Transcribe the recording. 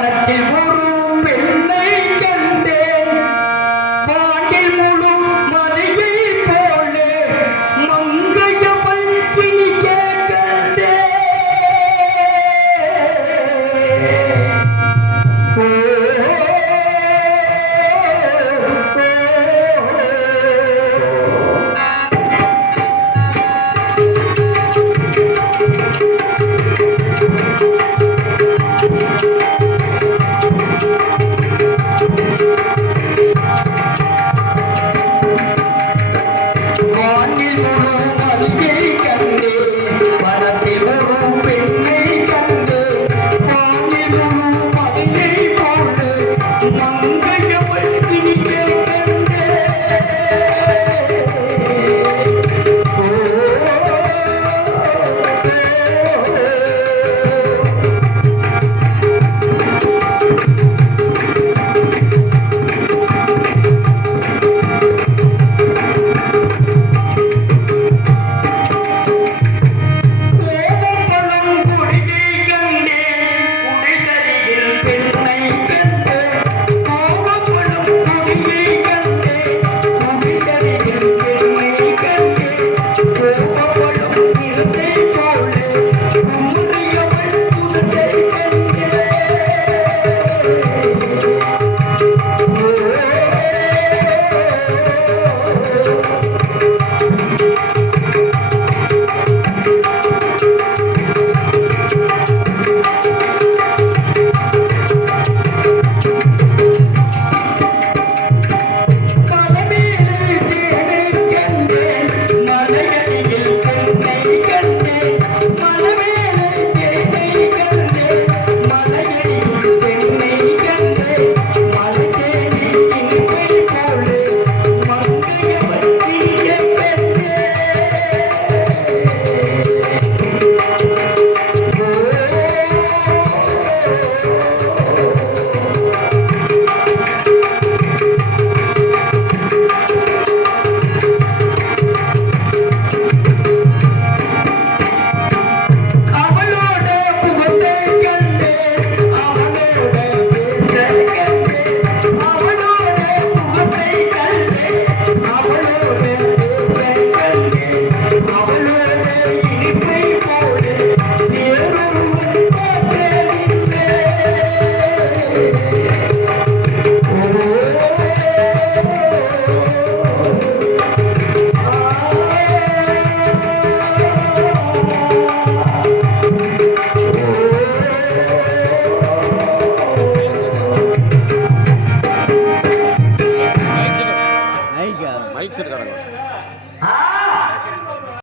para que vuelva.